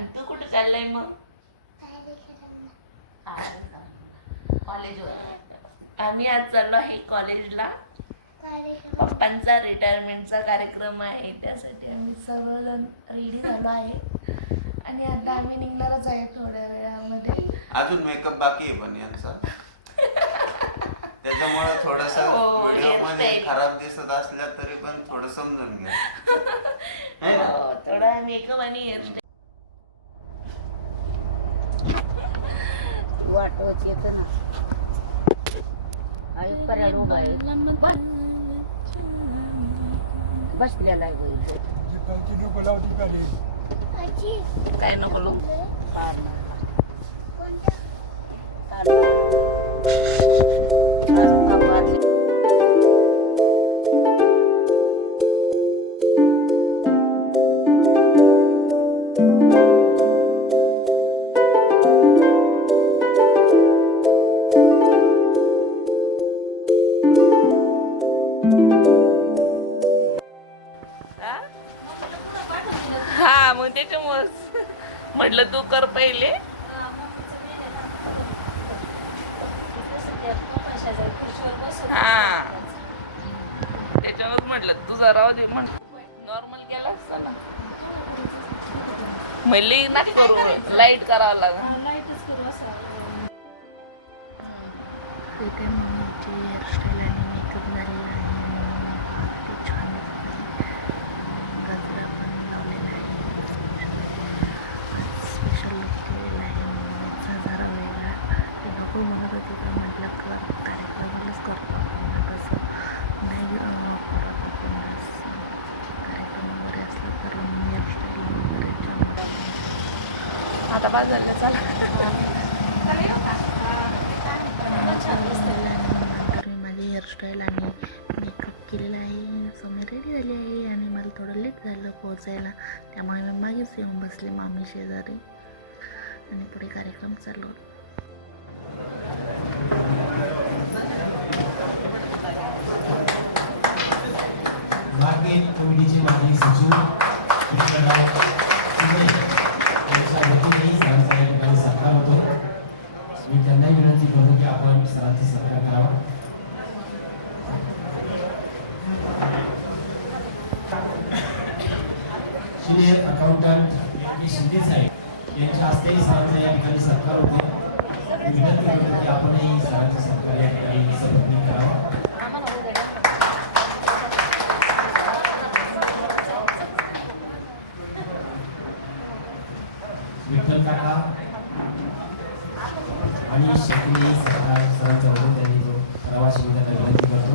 आणि तू कुठे चाललंय मग? कॉलेजवर. आम्ही आज चाललो आहे कॉलेजला. पप्पांचा रिटायरमेंटचा कार्यक्रम आहे, त्यासाठी आम्ही सर्वजण रेडी झालो आहे आणि आता आम्ही निघणारच आहे थोड्या वेळामध्ये. अजून मेकअप बाकी आहे पण यांचा, त्याच्यामुळे थोडासा व्हिडिओ मध्ये खराब दिसत असल्या तरी पण थोडं समजून घ्या. थोडा मेकअप आणि हेअरस्टाईल वाटवत येतं ना. आई पर्याय उभा आहे, बसलेला आहे. काय नको हा, मग त्याच्यामुळंच म्हटलं तू कर पहिले. हा, त्याच्यावरच म्हटलं तुझा राहू दे, म्हण नॉर्मल केला असता ना. म्हणली ना करू, लाईट करावं लागेल. हेअरस्टाईल आणि मेकअप झालेला आहे, छान गजरा पण लावलेला आहे, स्पेशल लुक केलेला आहे. मम्मीचा जरा वेगळा ते नको म्हणत होती, पण म्हटलं कर, कार्यक्रमालाच करतो कसं नाही करत आपण. कार्यक्रम वगैरे असलं तर हेअरस्टाईल वगैरे छान. आता बाद झालं, चला. नंतर मी माझी हेअरस्टाईल आणि मेकअप केलेला आहे, समोर रेडी झाली आहे आणि मला थोडं लेट झालं पोहोचायला, त्यामुळे मी मागेच येऊन बसले मामी शेजारी आणि पुढे कार्यक्रम चालू. कमिटीचे माजी सचिव सत्कार होतो. मी त्यांनाही विनंती करतो की आपण सरांचा सत्कार करावा. सिनियर अकाउंटंट शिंदे साहेब यांच्या हस्ते सरांचा या ठिकाणी सत्कार होते. मी विनंती करतो की आपणही सरांचा सत्कार या ठिकाणी सर्वांनी करावा. विठ्ठल काका आणि शेतकरी सरकार सरांच्या वरून त्यांनी जो करावा शिवण्याचा विनंती करतो.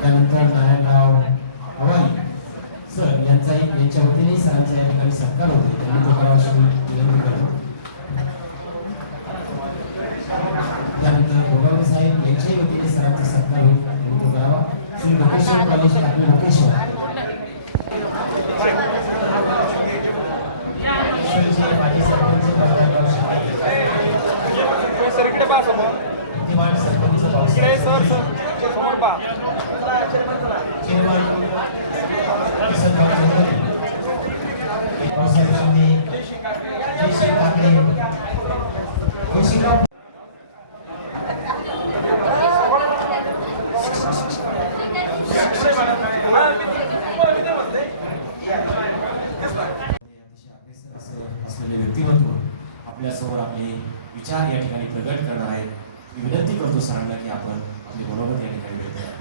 त्यानंतर नारायणराव हवाली सर यांच्या वतीने सरांचा या ठिकाणी सत्कार होते, त्यांनी तो करावा विनंती करतो. त्यानंतर गोगावले साहेब यांच्याही वतीने सरांचा सत्कार होईल, त्यांनी तो करावा. श्री लोकेश्वर कॉलेज आपले लोकेश्वर माजी सरपंच असलेले व्यक्तिमत्व आपल्यासमोर आपले विचार या ठिकाणी प्रगट करणार आहेत. मी विनंती करतो सरांना की आपण आपली मनोगत या ठिकाणी व्यक्त करा.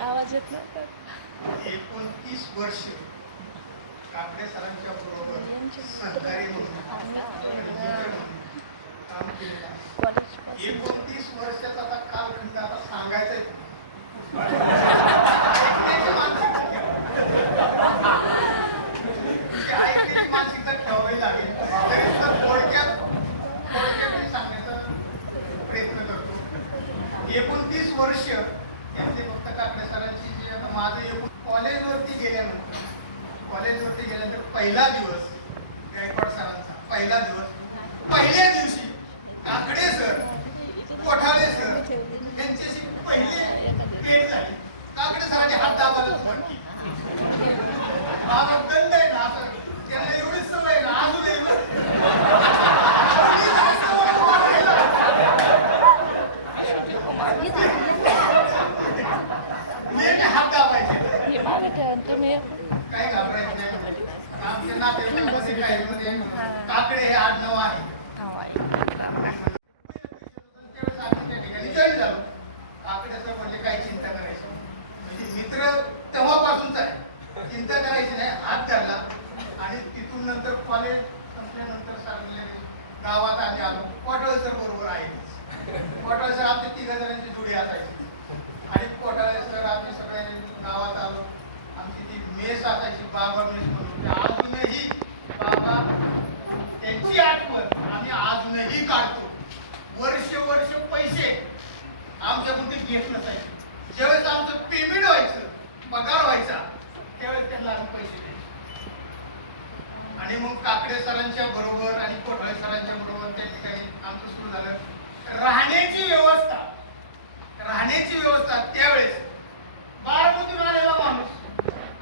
आवाज येत नव्हता. 29 वर्ष काकडे सरांच्या बरोबर सहकारी म्हणून काम केलेलं आहे. 29 वर्षाचा आता कालखंड आता सांगायचा आहे. मानसिकता ठेवावी लागेल. माझं एकूण कॉलेजवरती गेल्यानंतर पहिला दिवस गायकवाड सरांचा पहिल्या दिवशी काकडे सर कोठाळे सर यांच्याशी पहिली भेट झाली. काकडे सरांनी हात दाबायला सुरुवात केली. माझा दंड आहे ना असं त्यांना एवढीच सवय आहे ना अजूनही हात दाबायचे काय घाबरायचं नाही. आमच्या नातेवाईकांमध्ये काय म्हणजे काकडे हे आडनाव आहे. त्यावेळेस आम्ही त्या ठिकाणी जॉईन झालो. काकडे सर म्हणजे काही चिंता करायची म्हणजे मित्र तेव्हापासूनच आहे. चिंता करायची नाही. हात धरला आणि तिथून नंतर कॉलेज संपल्यानंतर सर गावात आम्ही आलो. कोटाळे सर बरोबर आहे. कोटाळे सर आमच्या 3 जणांची जोडी असायची आणि कोटाळे सर आम्ही सगळ्यांनी गावात आलो. आमची ती मेस असायची बाबा मेस म्हणून अजूनही बाबा त्यांची आठवण आम्ही अजूनही काढतो. वर्ष पैसे आमच्याकडून ते घेत नसायचे. ज्यावेळेस आमचं पेमेंट व्हायचं पगार व्हायचा त्यावेळेस त्यांना आम्ही पैसे द्यायचे. आणि मग काकडे सरांच्या बरोबर आणि कोठाळे सरांच्या बरोबर त्या ठिकाणी आमचं सुरू झालं. राहण्याची व्यवस्था त्यावेळेस बारामतीतून आलेला माणूस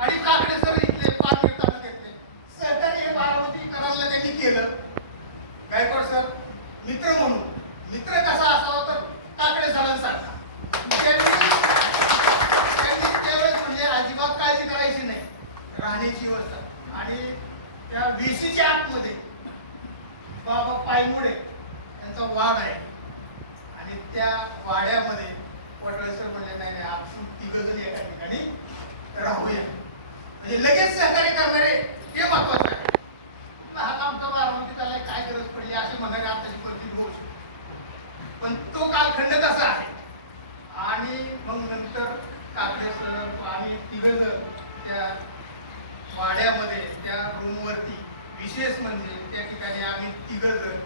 आणि काकडे सर इथले 5 मिनिट घेतले. सहकार्य हे बारामती करायला त्यांनी केलं. गायकवाड सर मित्र म्हणून मित्र कसा असावा तर काकडे सरांसारखा. त्यांनी त्यावेळेस म्हणजे अजिबात काळजी करायची नाही. राहण्याची व्यवस्था आणि त्या वेशीच्या आतमध्ये बाबा पायमुडे यांचा वाड आहे आणि त्या वाड्यामध्ये कोटाळे सर म्हणजे नाही आपण 3 जण एका ठिकाणी राहूया म्हणजे लगेच सहकार्य करणारे हे महत्वाचं आहे. हा आमचा बारामतीत आलाय काय गरज पडली असे म्हणाले आमच्याची परिस्थिती होऊ शकते. पण तो कालखंड तसा आहे. आणि मग नंतर काकडे सर आम्ही 3 जण त्या वाड्यामध्ये त्या रूमवरती विशेष म्हणजे त्या ठिकाणी आम्ही 3 जण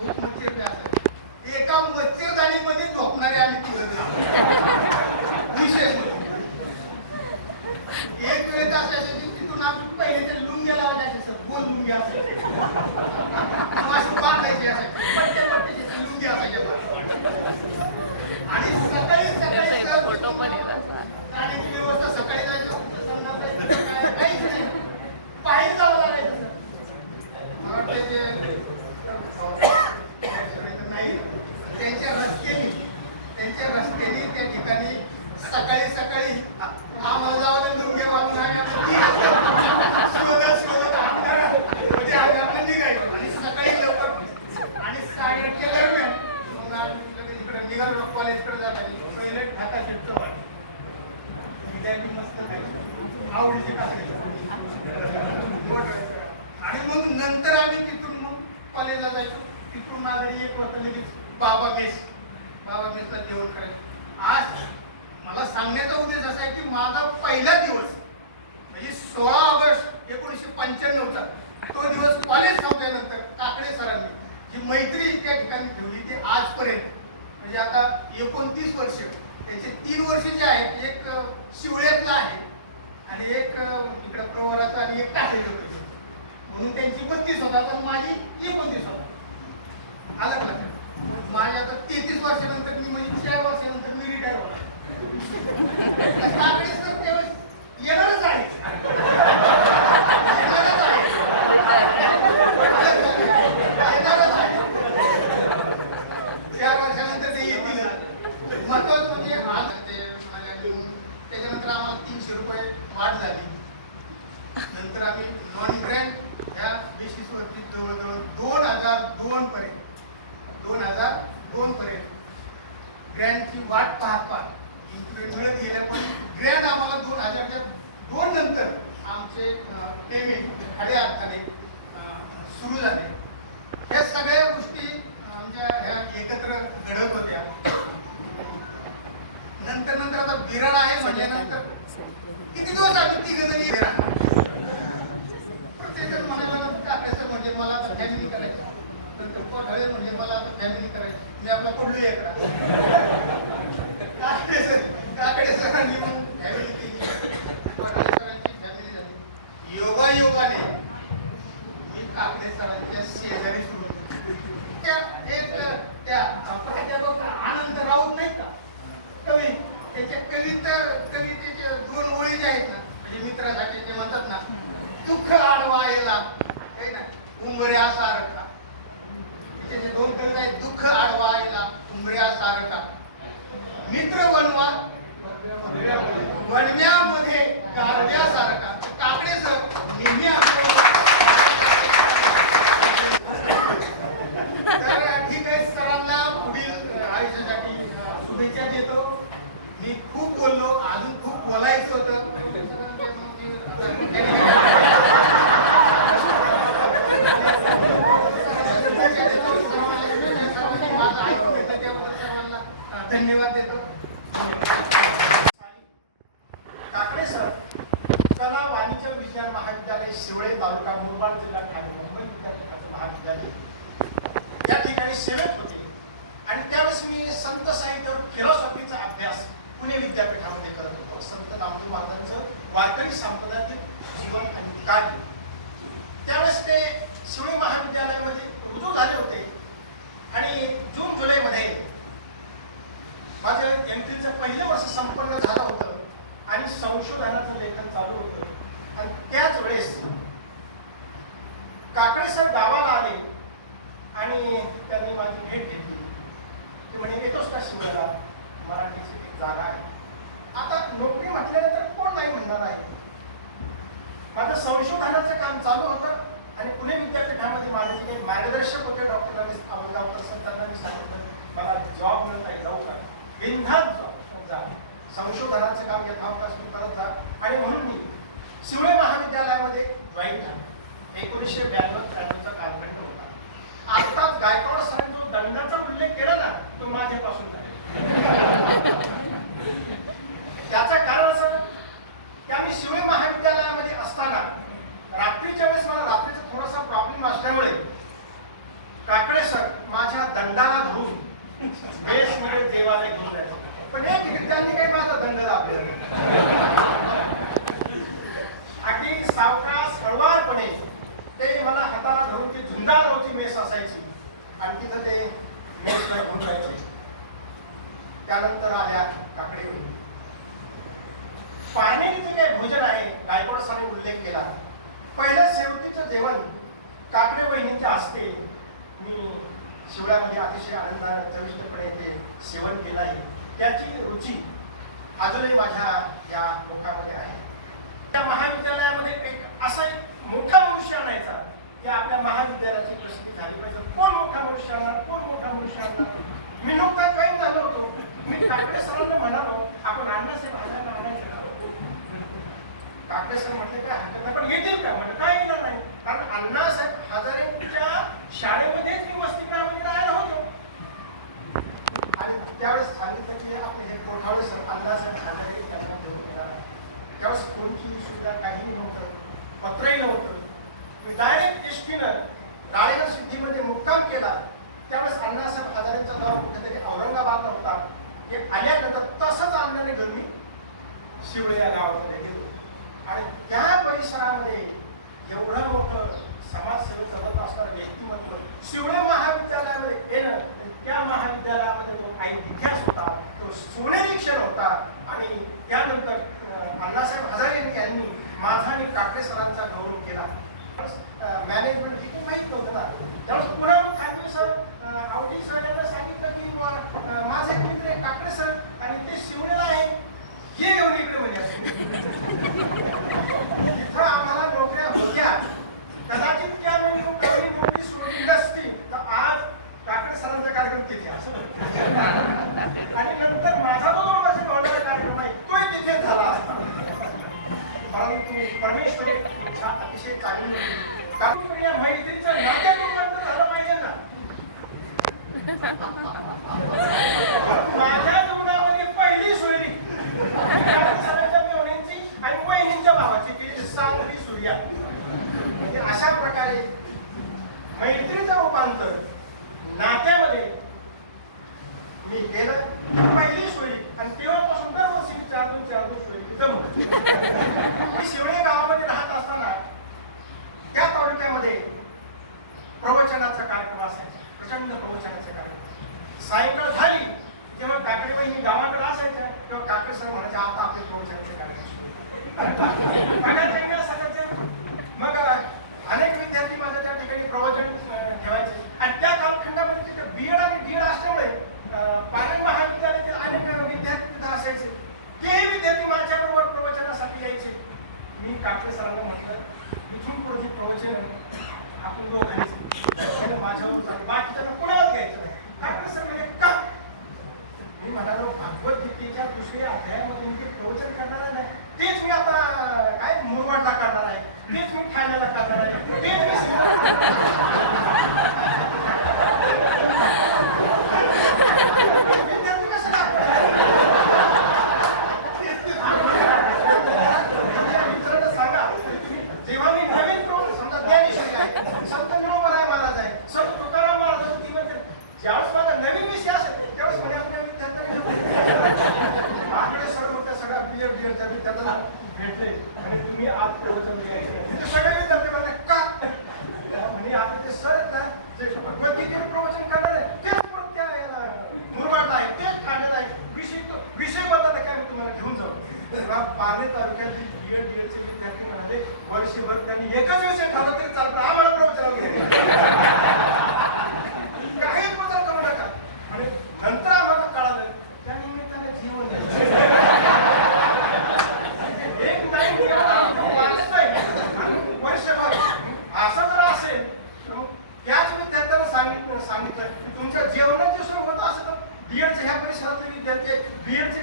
खूप मच्छरदाणी असायचे. एका मच्छरदाणीमध्ये झोपणारे आम्ही 3 जण विशेष म्हणजे एक वेळेस असायचे तिथून आम्ही पहिले ते लुंग्या लावायचे सर गोल लुंग्या असायचे अशी बांधायची असायची पट्ट्याची लुंग्या असायच्या आणि सकाळी जाण्याची व्यवस्था सकाळी जायचं काहीच नाही बाहेर जावं लागायचं सर. मला वाटतं ते नाही त्यांच्या रस्त्याने त्या ठिकाणी सकाळी आम्हाला जावं लुंगे बांधून म्हणजे आम्ही आपण निघायचो आणि सकाळी लवकर आणि 8:30च्या दरम्यान मग आम्ही इकडे निघालो कॉलेजकडे जाताना पहिले ढाका शिफ्ट विद्यार्थी मस्त आवडीचे टाकले आणि मग नंतर आम्ही तिथून मग कॉलेजला जायचो. तिथून माघारी 1 वाजता लगेच बाबा मेसला जेवण करायचं. आज मला सांगण्याचा उद्देश असा आहे की माझा पहिला दिवस म्हणजे 16 ऑगस्ट 1995चा तो दिवस कॉलेज संपल्यानंतर काकडे सरांनी जी मैत्री त्या ठिकाणी ठेवली ते आजपर्यंत म्हणजे आता 29 वर्ष. त्याचे 3 वर्ष जे आहेत एक शिवळ्यातला आहे आणि एक इकडे प्रवराचा आणि एक टाकलेलं होतं म्हणून त्यांची 32 होता पण माझी 29 होता. आलं लक्षात. माझ्या आता 33 वर्षानंतर मी म्हणजे 4 वर्षानंतर मी रिटायर होणार. काकडे सर त्यावेळेस येणारच आहे. 4 वर्षानंतर ते येतील. महत्वाचं म्हणजे आज ते त्याच्यानंतर आम्हाला 300 रुपये वाढ झाली. नंतर आम्ही नॉन ग्रँड ह्या बेसिसवरती जवळजवळ 2002 पर्यंत ग्रँडची वाट पाहत इन्क्रिमेंट मिळत गेल्या पण ग्रँड आम्हाला 2002 नंतर आमचे पेमेंट खऱ्या अर्थाने सुरू झाले. ह्या सगळ्या गोष्टी आमच्या ह्या एकत्र घडत होत्या. नंतर आता बिराड आहे म्हणल्यानंतर किती दिवस आम्ही 3 जण बिराड प्रत्येक जण म्हणाला काकाचं म्हणजे मला आता फॅमिली करायची. नंतर कोठाळे म्हणजे मला आता फॅमिली करायची. मी आपला पडलो काकडे सरांनी मग फॅमिली केली. दुःख आडवायला है ना उंबऱ्यासारखा. तिचे जे दोन कविता आहेत, दुःख आडवायला उंबऱ्यासारखा, मित्र वनवा वनव्यामध्ये गारव्यासारखा. काकडे सर नेहमी तर ठीक आहे, सरांना पुढील आयुष्यासाठी शुभेच्छा देतो. मी खूप बोललो, अजून खूप बोलायचं होतं. धन्यवाद देतो. काकडे सर कला वाणिज्य विज्ञान महाविद्यालय शिवळे, तालुका मुरबाड, जिल्हा ठाणे, मुंबई विद्यापीठाचं महाविद्यालय या ठिकाणी सेवेत होते. आणि त्यावेळेस मी संत साहित्य फिलॉसॉफीचा अभ्यास पुणे विद्यापीठामध्ये करत होतो. संत नामदेव महाराजांचं वारकरी संप्रदायातील जीवन आणि कार्य. त्यावेळेस ते शिवळे महाविद्यालयामध्ये रुजू झाले होते. आणि जून जुलैमध्ये माझं एमफिलचं पहिलं वर्ष संपन्न झालं होतं आणि संशोधनाचं लेखन चालू होतं. आणि त्याच वेळेस काकडे सर गावाला आले आणि त्यांनी माझी भेट घेतली. ते म्हणे, येतोस का शिवला, मराठीची एक जागा आहे. आता नोकरी म्हटल्यानंतर कोण नाही म्हणणार आहे. माझं संशोधनाचं काम चालू होतं आणि पुणे विद्यापीठामध्ये माझे जे मार्गदर्शक होते डॉक्टर रमेश आवडगावकर सर, त्यांना मी सांगितलं मला जॉब मिळत आहे, जाऊ का. बिनधास्त जा, संशोधनाचं काम यथावकाश मी करत जा. आणि म्हणून मी शिवळे महाविद्यालयामध्ये जॉईन झालो. 1992-93चा कालखंड होता. आत्ताच गायकवाड सरांनी जो दंडाचा उल्लेख केला ना, तो माझ्यापासून झाला. त्याचं कारण असं की आम्ही शिवळे महाविद्यालयामध्ये असताना रात्रीच्या वेळेस मला रात्रीचा थोडासा प्रॉब्लेम असल्यामुळे काकडे सर माझ्या दंडाला धरून बेसमध्ये देवाला घेऊन जायचं. पण एक त्यांनी काही माझा दंड दाबलेला. अगदी सावकाश हळवारपणे ते मला हाताला धरून ती झुंजारवरची मेस असायची आणि तिथं ते मेसला घेऊन जायचे. त्यानंतर आल्या काकडे वहिनी. पाणीचे जे भोजन आहे, गायकवाड सरांनी उल्लेख केला. पहिलं शेवटीचं जेवण काकडे वहिनींच्या हस्ते मी शिवळ्यामध्ये अतिशय आनंदाने चविष्टपणे ते सेवन केलं आहे. त्याची रुची अजूनही माझ्या या मुखामध्ये आहे. त्या महाविद्यालयामध्ये एक असा एक मोठा मनुष्य आणायचा की आपल्या महाविद्यालयाची प्रसिद्धी झाली पाहिजे. कोण मोठा मनुष्य आणणार, कोण मोठा मनुष्य आणणार. मी नुकताच काही झालो होतो. मी काकडे सरांना म्हणालो, आपण अण्णासाहेब हजारेंना आणायचं का. काकडे सर म्हटले काय हरकत नाही, पण येतील का. म्हटलं काय येणार नाही, कारण अण्णासाहेब हजारेंच्या शाळेमध्येच मी वसतिगृहामध्ये राहायला होतो. आणि त्यावेळेस सांगितलं की आपले हे कोठावळे सर अण्णासाहेब हजारे त्यांना घेऊन येणार. त्यावेळेस कोणती सुविधा काहीही नव्हतं, पत्रही नव्हतं. मी डायरेक्ट एसटीनं राळेगण सिद्धीमध्ये मुक्काम केला. त्यावेळेस अण्णासाहेब हजारेंचा दौरा कुठेतरी औरंगाबादला होता. हे आल्यानंतर तसंच अण्णाने घेऊन मी शिवळे या गावामध्ये गेलो. आणि त्या परिसरामध्ये एवढं मोठं समाजसेवा करत असणारं व्यक्तिमत्व शिवळे महाविद्यालयामध्ये येणं, त्या महाविद्यालयामध्ये जो काही इतिहास होता, तो सोनेरी क्षण होता. आणि त्यानंतर अण्णासाहेब हजारे यांनी माझा आणि काकडे सरांचा गौरव केला. मॅनेजमेंट हे माहीत नव्हतं ना. त्यावेळेस पुन्हा खाते सर आवडी सर यांना सांगितलं की माझे एक मित्र आहे काकडे सर आणि ते शिवणेला आहे, हे घेऊन इकडे म्हणजे तिथं आम्हाला नोकऱ्या होत्या. कदाचित त्या नोकरी सोडली नसती तर आज काकडे सरांचा कार्यक्रम तिथे असं. आणि नंतर माझा जो 2 वर्ष होणारा कार्यक्रम आहे तोही तिथे झाला असता. परंतु परमेश्वरी इच्छा अतिशय चांगली होती. या मैत्रीचं नात्यात रूपांतर झालं पाहिजे ना. माझ्या जीवनामध्ये पहिली सोयरी सरांच्या मेवण्यांची आणि वहिनींच्या भावाची ती सांगली सूर्या. म्हणजे अशा प्रकारे मैत्रीचं रूपांतर नात्यामध्ये मी केलं. पहिली सोयरी आणि तेव्हापासून दरवर्षी मी 4-2 सोयरी जमवतो. मी शिवणे गावामध्ये राहत असताना त्या तालुक्यामध्ये प्रवचनाचा कार्यक्रम असायचा, प्रचंड प्रवचनाचे कार्यक्रम. सायंकाळ झाली तेव्हा काकडे वहिनी गावाकडे असायच्या तेव्हा काकडे सर म्हणायचे आता आपले प्रवचनाचे कार्यक्रम. मग मी काकडे सरांना म्हटलं इथून पुढे जे प्रवचन आहे आपण दोघांनीच माझ्यावर चालू बाकीच्या कोणालाच घ्यायचं नाही. काकडे सर म्हणजे का मी म्हणालो भगवद्गीतेच्या दुसऱ्या अध्यायामध्ये मी ते प्रवचन करणार नाही, तेच मी आता काय मुरबाडला करणार आहे, तेच मी ठाण्याला करणार आहे, तेच पारणे तालुक्यातील BEd-DEdचे विद्यार्थी म्हणाले वर्षभर त्यांनी एकच विषय ठरवला तरी चालतं, आम्हाला प्रवचनाला घ्यायचं काहीच बदल करू नका. आणि नंतर आम्हाला कळालं त्या निमित्ताने जीवन एक नाही वाचतंय वर्षभर असं जर असेल तर मग त्याच विद्यार्थ्यांना सांगितलं की तुमच्या जेवणाची सोय होत असेल तर DEdचे ह्या परिसरातले विद्यार्थी BEdचे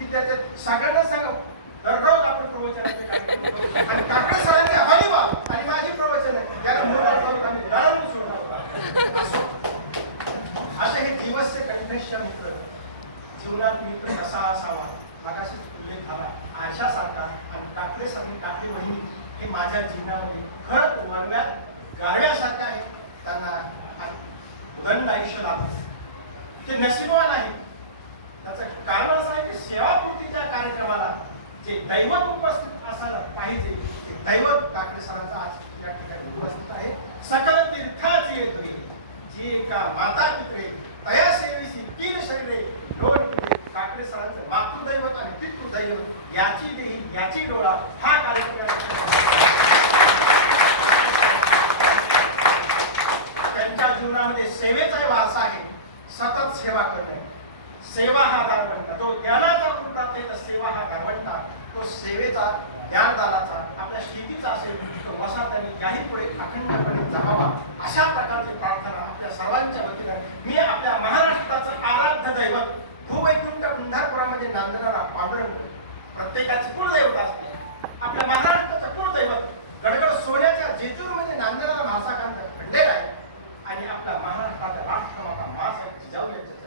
विद्यार्थी सगळ्यांना सांगा दररोज आपण प्रवचनाचे कार्यक्रम करू. आणि काकडे सरांनी हवी बा आणि माझी प्रवचन आहे त्याला मूळ आम्ही लढवून सोडणार असं हे दिवसचे कंठेश मित्र जीवनात मित्र कसा असावा मगाशी उल्लेख झाला आशासारखा. आणि काकडे सरांनी काकडे वहिनी हे माझ्या जीवनामध्ये खरंच वरव्यात गारव्यासारखं आहे. त्यांना उदंड आयुष्य लाभलं ते नशिबवान आहे. त्याचं कारण असं आहे की सेवापूर्तीच्या कार्यक्रमाला जे दैवत उपस्थित असायला पाहिजे ते दैवत काकडे सरांचा आज या ठिकाणी उपस्थित आहे. सकल तीर्थाची येतोय जी का माता पित्रे तया सेवेसी तीन शरीरे दोन काकडे सरांचं मातृदैवत आणि पितृदैवत याची देही याची डोळा हा कार्यक्रम त्यांच्या जीवनामध्ये सेवेचा वारसा आहे. सतत सेवा करणे सेवा हा गारवंटा जो ज्ञानाचा कुर्ता ते तर सेवा हा गारवंटा तो सेवेचा ज्ञानदानाचा आपल्या स्थितीचा असेल तो वसाहतांनी याही पुढे अखंडपणे जमावा अशा प्रकारची प्रार्थना आपल्या सर्वांच्या वतीने मी आपल्या महाराष्ट्राचं आराध्य दैवत भूवैकुंठ पंढरपुरामध्ये नांदणारा पांडुरंग प्रत्येकाचे कुलदैवत असते. आपल्या महाराष्ट्राचं कुलदैवत गडगड सोन्याच्या जेजूरमध्ये नांदणारा भासाकांत खंडेर आहे. आणि आपल्या महाराष्ट्राचा राष्ट्रमाता महासाहेब जिजाऊ यांच्या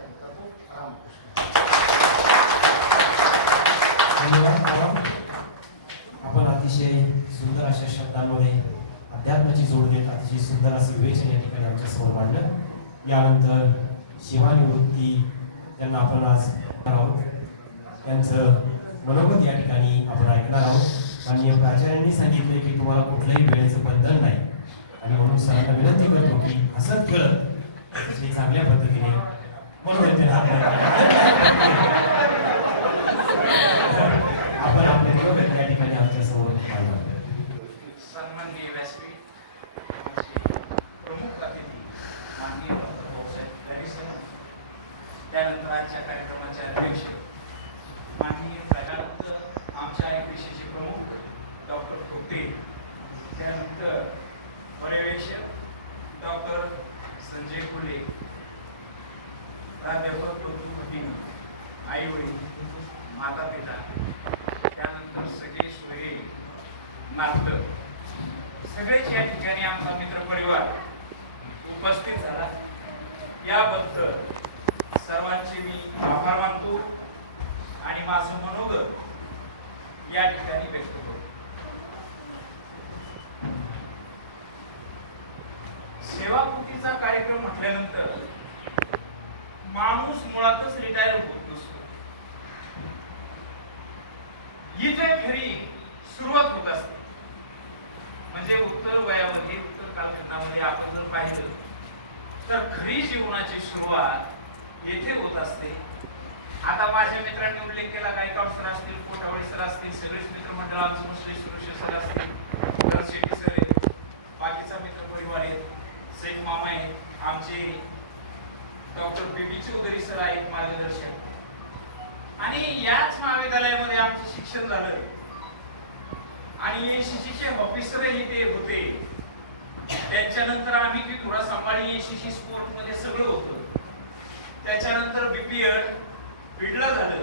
आपण अतिशय सुंदर अशा शब्दांमध्ये अध्यात्माची जोड देत अतिशय सुंदर असं विवेचन या ठिकाणी आमच्या समोर मांडलं. यानंतर सेवानिवृत्ती त्यांना आपण आज आहोत त्यांचं मनोगत या ठिकाणी आपण ऐकणार आहोत. माननीय प्राचार्यांनी सांगितले की तुम्हाला कुठल्याही वेळेचं बंधन नाही आणि म्हणून सरांना विनंती करतो की हसत खेळत चांगल्या पद्धतीने मनोरंजन आपण आपले मनोरंजन या ठिकाणी आमच्या समोर मांडणार. सन्माननीय व्यासपीठ प्रमुख अतिथी माननीय भाऊसाहेब लढीसर, त्यानंतर आजच्या कार्यक्रमाचे अध्यक्ष माननीय प्राचार्य आमच्या एक विषयाचे प्रमुख डॉक्टर खोपटे, त्यानंतर पर्यवेक्षक डॉक्टर संजय फुले, प्राध्यापक भटीन, आई वडील, माता पिता, त्यानंतर सगळे सोयरे नातं सगळेच या ठिकाणी आमचा मित्र परिवार उपस्थित झाला याबद्दल सर्वांचे मी आभार मानतो आणि माझं मनोगत या ठिकाणी व्यक्त करतो. सेवाकृतीचा कार्यक्रम म्हटल्यानंतर माणूस मुळातच रिटायर होत नसतो. इथे खरी सुरुवात होत असते. म्हणजे उत्तर वयामध्ये उत्तर कालखंडामध्ये आपण जर पाहिलं तर खरी जीवनाची सुरुवात येथे होत असते. आता माझ्या मित्रांनी उल्लेख केला, गायकवाड सर असतील, कोठावळे सर असतील, सगळेच मित्रमंडळ आमचं मुश्री सुरेश सर असतील, शेट्टी सर आहेत, बाकीचा मित्र परिवार आहेत, सैफ मामा आहेत, आमचे डॉक्टर बीबी चौधरी सर आहेत मार्गदर्शक. आणि याच महाविद्यालयामध्ये आमचं शिक्षण झालं आणि आणि एनसीसीचे ऑफिसरही ते होते. त्याच्यानंतर आम्ही ती धुरा सांभाळी एनसीसी स्पोर्ट मध्ये सगळं होतं. त्याच्यानंतर बीपीएड बीडला झालं.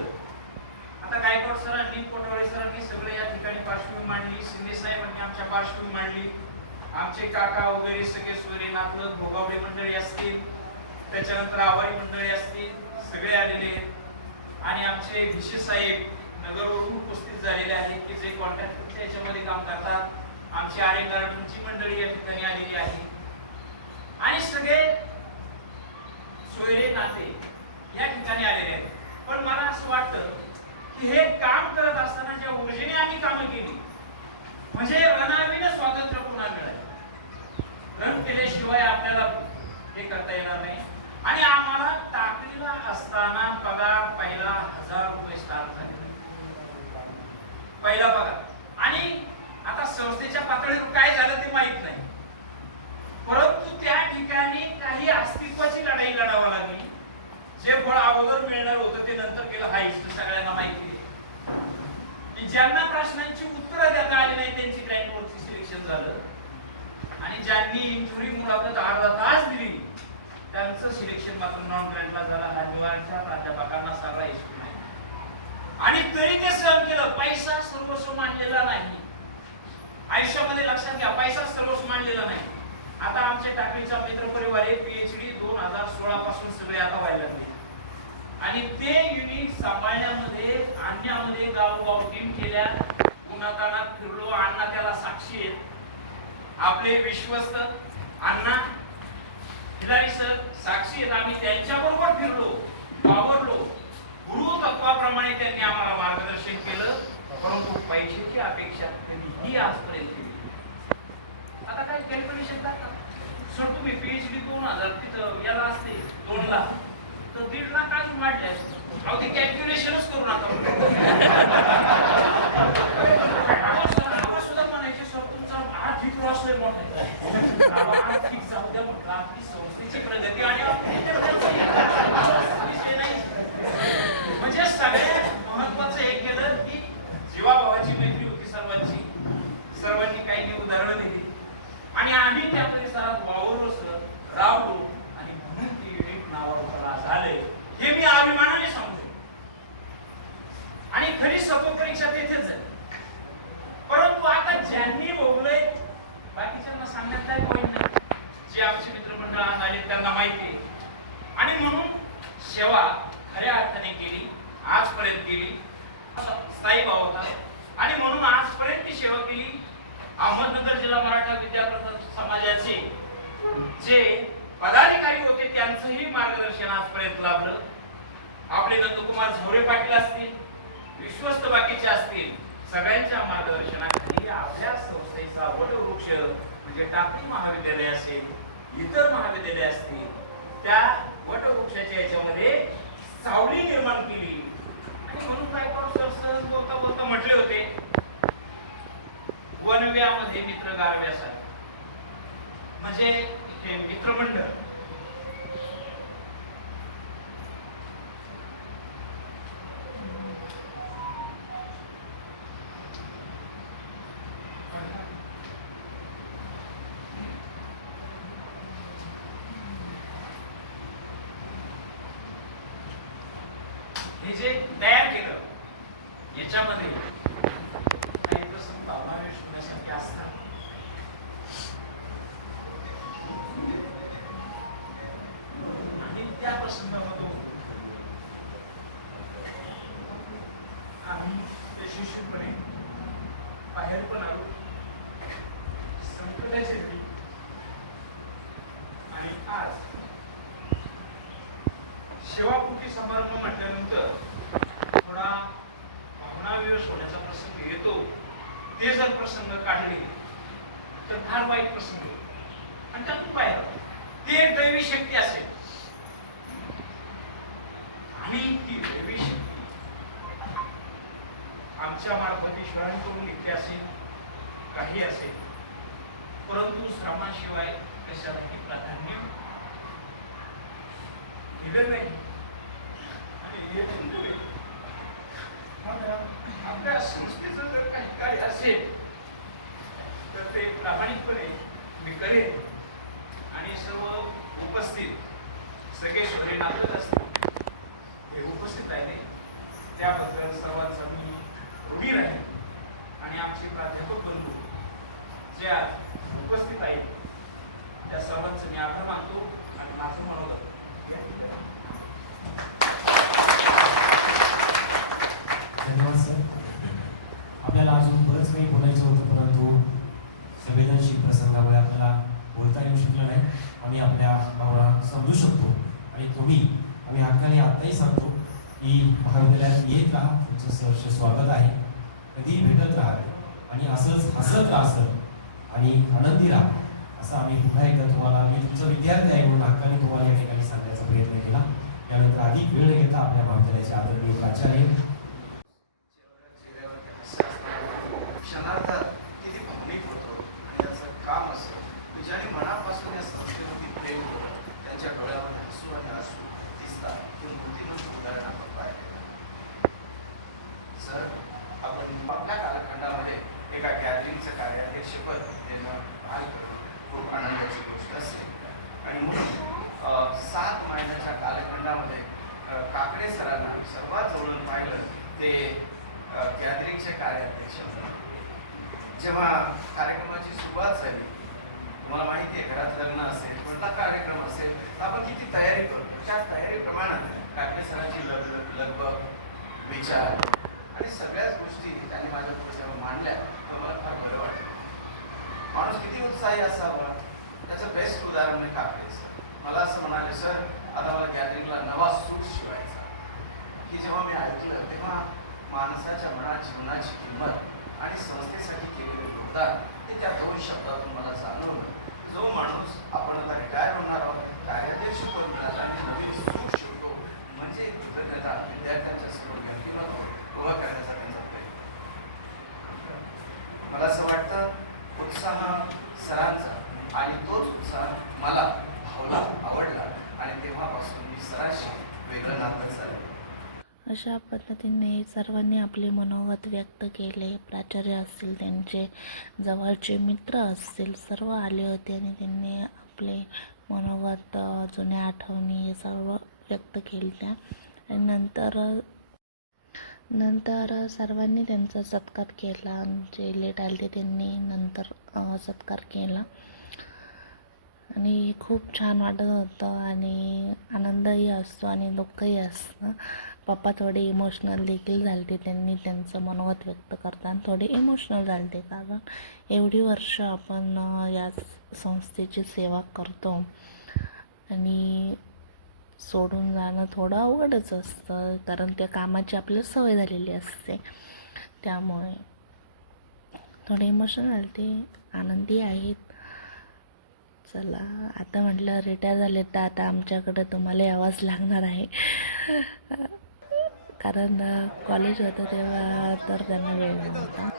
आता गायकवाड सरांनी कोटवाळे सरांनी सगळे या ठिकाणी पार्श्वभूमी मांडली. शिंदे साहेबांनी आमच्या पार्श्वभूमी मांडली. आमचे काका वगैरे सगळे सोयरे नातलग भोगावडे मंडळी असतील, त्याच्यानंतर आवारी मंडळी असतील, सगळे आलेले आहेत. आणि आमचे भिशे साहेब नगरवरून उपस्थित झालेले आहेत की जे कॉन्ट्रॅक्टरच्या याच्यामध्ये काम करतात. आमची आरे गार्डनची मंडळी या ठिकाणी आलेली आहे. आणि सगळे सोयरे नाते या ठिकाणी आलेले आहेत. पण मला असं वाटतं की हे काम करत असताना ज्या ऊर्जेने आम्ही कामं केली, म्हणजे रणाविने स्वातंत्र्य पुन्हा मिळाले. रण केल्याशिवाय आपल्याला हे करता येणार नाही. आणि आम्हाला टाकलीला असताना पगार पहिला 1000 रुपये स्टार्ट झाले, पहिला पगार. आणि आता संस्थेच्या पातळीवर काय झालं ते माहित नाही, परंतु त्या ठिकाणी काही अस्तित्वाची लढाई लढावं लागली. जे फळ अगोदर मिळणार होतं ते नंतर केलं, हा हिस्ट्री सगळ्यांना माहिती आहे. की ज्यांना प्रश्नांची उत्तरं देता आली नाही त्यांची ग्रँटवरती सिलेक्शन झालं. आणि ज्यांनी इंजुरी मुलाखत अर्धा तास दिली त्यांचं सिलेक्शन मात्र नॉन ग्रँटला झाला. हा निवारणच्या प्राध्यापकांना सगळा हिस्ट्री नाही. आणि तरी ते सहन केलं. पैसा सर्वस्व मानलेला नाही. आयुष्यामध्ये लक्षात घ्या, पैसा सर्वस्व मानलेला नाही. आता आमच्या टाकळीचा मित्रपरिवार पीएचडी 2016 पासून सगळे आता व्हायला लागले. आणि ते युनिट सांभाळण्यामध्ये आणण्यामध्ये गावोगाव टीम केल्या, उन्हातानात फिरलो. अण्णा त्याला साक्षी आहेत, आपले विश्वस्त अण्णा हिलारी सर साक्षी आहेत. आम्ही त्यांच्याबरोबर फिरलो, वावरलो. गुरु तत्वाप्रमाणे त्यांनी आम्हाला मार्गदर्शन केलं, परंतु पैशाची अपेक्षा कधीही आजपर्यंत केली. आता काय कॅल्क्युलेशन करतात सर, तुम्ही पीएचडी 2000 तिथं याला असते 2 लाख, तर 1.5 लाख आज वाढले असते. अहो ते कॅल्क्युलेशनच करू नका. सुद्धा म्हणायचे सर तुमचा आर्थिक लॉस लय मोठा आहे. आर्थिक जाऊ द्या म्हटलं, आपली संस्थेची प्रगती आणि म्हणजे सगळ्यात महत्वाचं हे केलं की जीवाभावाची मैत्री होती सर्वांची. सर्वांनी काही काही उदाहरणं दिली आणि आम्ही त्या परिसरात वावरलो सर, रावलो. आणि म्हणून ती युनिट नावारूपाला झाले हे मी अभिमानाने सांगतो. आणि खरी सखो परीक्षा तेथेच झाली. परंतु आता ज्यांनी भोगलंय बाकीच्यांना सांगण्यात काय पॉईंट नाही. जे आमचे मित्रमंडळ आज आले त्यांना माहिती आहे. आणि म्हणून सेवा खऱ्या अर्थाने केली, आजपर्यंत केली. स्थायी भाव होता आणि म्हणून आजपर्यंत ती सेवा केली. अहमदनगर जिल्हा मराठा विद्यार्थी समाजाचे जे पदाधिकारी होते त्यांचंही मार्गदर्शन आजपर्यंत लाभलं. आपले नंदकुमार झवरे पाटील असतील, विश्वस्त बाकीचे असतील, सगळ्यांच्या मार्गदर्शनाखाली आपल्या संस्थेचा वटवृक्ष म्हणजे टाकळी महाविद्यालय असेल, इतर महाविद्यालय असतील, त्या वटवृक्षाच्या याच्यामध्ये सावली निर्माण केली. आणि म्हणून गायकवाड सर सहज बोलता बोलता म्हटले होते, वनव्यामध्ये मित्र गारव्यासाठी म्हणजे हे मित्रमंडळ हे जे तयार केलं याच्यामध्ये काही प्रसंग भावनावेश होण्यासाठी असतात. आणि त्या प्रसंगामधून आम्ही यशस्वीपणे बाहेर पण आलो. संकटाची घडी आणि आज सेवाकृती समारंभ म्हटल्यानंतर थोडा भावनाविवश होण्याचा प्रसंग येतो. ते जर प्रसंग काढले तर फार वाईट प्रसंग येतो आणि त्यातून बाहेर ती एक दैवी शक्ती असेल. आणि ती दैवी शक्ती आमच्या मार्फत ईश्वरांकडून लिखली असेल, काही असेल, परंतु श्रमाशिवाय कशालाही प्राधान्य दिलं नाही. आणि आपल्या संस्थेचं जर काही काय असेल ते प्रामाणिकपणे मी करेन आणि सर्व उपस्थित सगळे शोधे नातच असतील हे उपस्थित राहिले त्याबद्दल सर्वांचा मी ऋणी राहील आणि आमचे प्राध्यापक बंधू जे आज उपस्थित आहेत त्या सर्वांचं मी आभार मानतो आणि माझं मनोगत धन्यवाद सर. आपल्याला अजून बरंच काही बोलायचं होतं परंतु संवेदनशील प्रसंगामुळे आपल्याला बोलता येऊ शकलं नाही. आम्ही आपल्या भावना समजू शकतो आणि आम्ही हक्काने आताही सांगतो की महाविद्यालयात येत राहा, तुमचं सहर्ष स्वागत आहे. कधी भेटत राहा आणि असंच हसत राहा आणि आनंदी राहा असं आम्ही पुन्हा एकदा तुम्हाला, मी तुमचा विद्यार्थी आहे म्हणून हक्काने तुम्हाला या ठिकाणी सांगण्याचा प्रयत्न केला. त्यानंतर अधिक वेळ घेता आपल्या महाविद्यालयाचे आदरणीय प्राचार्य क्षणार्धात किती भावनिक होतो आणि याचं काम असं तुझ्याने मनापासून या संस्थेमध्ये प्रेम करून त्यांच्या डोळ्यामध्ये हसू आणि हसू दिसतात हे मूर्तीनं उदाहरण आपण पाहिलं. सर, आपण आपल्या कालखंडामध्ये एका गॅदरिंगचं कार्याध्यक्षपद देणं भाग खूप आनंदाची गोष्ट असते आणि म्हणून 7 महिन्याच्या कालखंडामध्ये काकडे सरांना सर्वात जवळून पाहिलं ते गॅदरिंगचे कार्याध्यक्ष. जेव्हा कार्यक्रमाची सुरुवात झाली, तुम्हाला माहिती आहे घरात लग्न असेल, कोणता कार्यक्रम असेल तर आपण किती तयारी करतो. त्या तयारीप्रमाणे काकडे सरांची लगबग, विचार आणि सगळ्याच गोष्टी त्यांनी माझ्यापुढे जेव्हा मांडल्या तेव्हा मला फार बरं वाटलं. माणूस किती उत्साही असावा त्याचं बेस्ट उदाहरण म्हणजे काकडे सर. मला असं म्हणाले, सर आता मला गॅदरिंगला नवा सूट शिवायचा. की जेव्हा मी ऐकलं तेव्हा माणसाच्या मनात जीवनाची किंमत आणि संस्थेसाठी केलेले योगदान ते त्या 2 शब्दातून मला जाणवलं. जो माणूस आपण आता रिटायर होणार आहोत, कार्याध्यक्ष पद मिळाला आणि नवीन सूट शिवतो म्हणजे कृतज्ञता विद्यार्थ्यांच्या समोर व्यक्तिमत्व उभा करण्याचा त्यांचा प्रयत्न. मला असं वाटतं उत्साह सरांचा आणि तोच उत्साह मला भावला, आवडला आणि तेव्हापासून मी सरांशी वेगळं नातं झालं. अशा पद्धतीने सर्वांनी आपले मनोगत व्यक्त केले. प्राचार्य असतील, त्यांचे जवळचे मित्र असतील, सर्व आले होते आणि त्यांनी आपले मनोगत, जुन्या आठवणी हे सर्व व्यक्त केल्या. आणि नंतर सर्वांनी त्यांचा सत्कार केला. जे लेट आले त्यांनी नंतर सत्कार केला आणि खूप छान वाटत होतं आणि आनंदही असतो आणि दुःखही असतं. पप्पा थोडे इमोशनल देखील झाले. त्यांनी त्यांचं मनोगत व्यक्त करताना थोडे इमोशनल झाले, कारण एवढी वर्ष आपण या संस्थेची सेवा करतो आणि सोडून जाणं थोडं अवघडच असतं, कारण त्या कामाची आपल्याला सवय झालेली असते. त्यामुळे थोडे इमोशनल झाले. ते आनंदी आहेत. चला, आता म्हटलं रिटायर झाले तर आता आमच्याकडं तुम्हाला यावंच लागणार आहे, कारण कॉलेज होतं तेव्हा तर त्यांना वेळ नव्हता.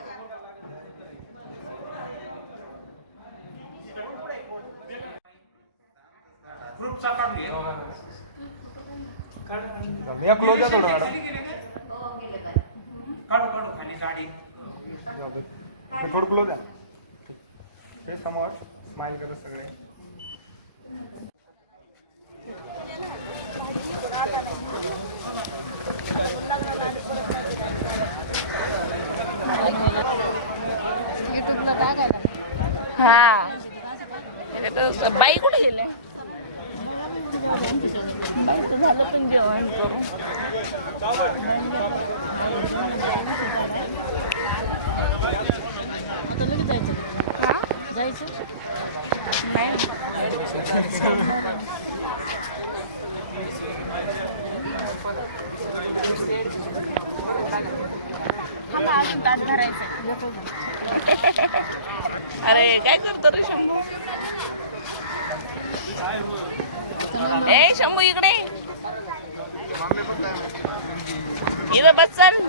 ग्रुपचा काढूया. काढू खाली गाडी. थोडं क्लोज आहे हे समोर स्माइल करत सगळे. हा, बाई कुठे गेले? बाईचं झालं पण जेवण करू. जायचं नाही. अजून ताट धरायचं. अरे काय करतो रे शंभू? ए शंभू इकडे इथं बस चल.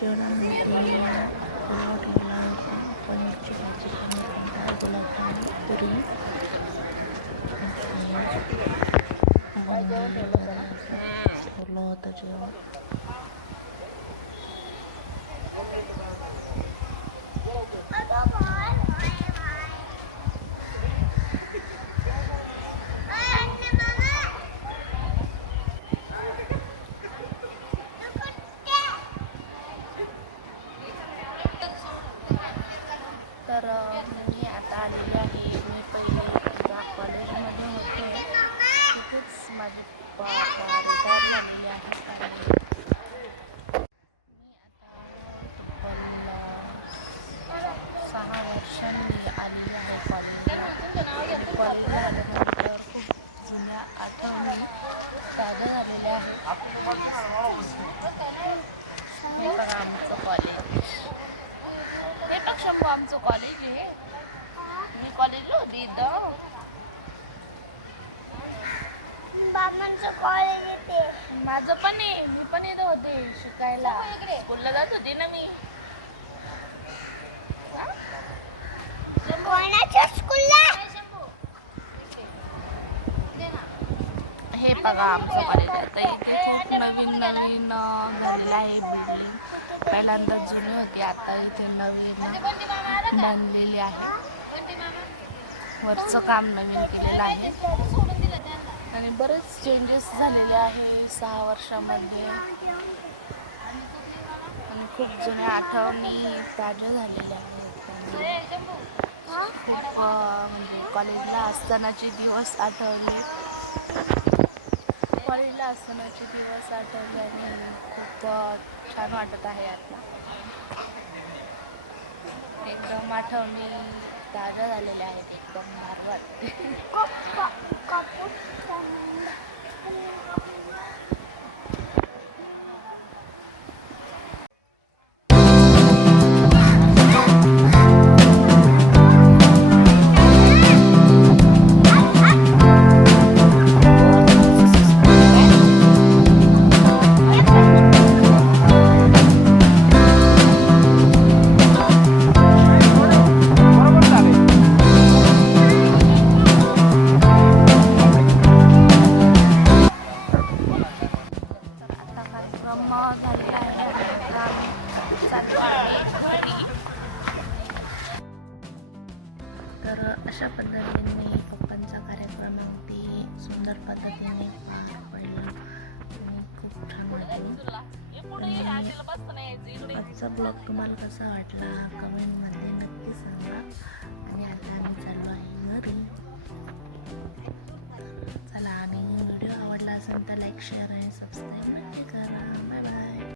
जेवणामध्ये पुलाव ठेवला पुरी ठेवलं होतं जेवण. तर मी आता आलेली आहे. मी पहिले ज्या कॉलेजमध्ये होते तिथेच माझी रिटायर झालेली आहे. मी आता तब्बल 6 वर्षांनी आलेली आहे कॉलेजला. कॉलेजला आल्यानंतर खूप जुन्या आठवणी ताज्या झालेल्या आहेत. हे बघा आमचं कॉलेज. हे बघ शंभू आमचं कॉलेज आहे. मी कॉलेजला होते इथं. बाबांचं कॉलेज येते. माझं पण आहे. मी पण येत होते शिकायला. स्कूलला जात होते ना मी. कोणाच्या स्कूलला? हे बघा आमचं कॉलेज. आता इथे खूप नवीन झालेलं आहे बिल्डिंग. पहिल्यांदा जुनी होती, आता इथे नवीन बांधलेली आहे. वरचं काम नवीन केलेलं आहे आणि बरेच चेंजेस झालेले आहे 6 वर्षामध्ये. आणि खूप जुन्या आठवणी ताज्या झालेल्या आहेत. खूप म्हणजे कॉलेजला असतानाचे दिवस आठवले. कॉलेजला असतानाचे दिवस आठवले आणि खूप छान वाटत आहे आता. एकदम आठवणी ताज्या झालेल्या आहेत. एकदम भारी वाटते. झालेला आहे. आता आम्ही चाललो आहे घरी. तर अशा पद्धतीने पप्पांचा कार्यक्रम अगदी सुंदर पद्धतीने पार पडला आणि खूप छान वाटलं. आजचा ब्लॉग तुम्हाला कसा वाटला कमेंटमध्ये नक्की सांगा. आणि आता आम्ही चाललो आहे घरी. चला, आणि व्हिडिओ आवडला असेल तर लाईक शेअर आणि सबस्क्राईब नक्की करा. Bye bye.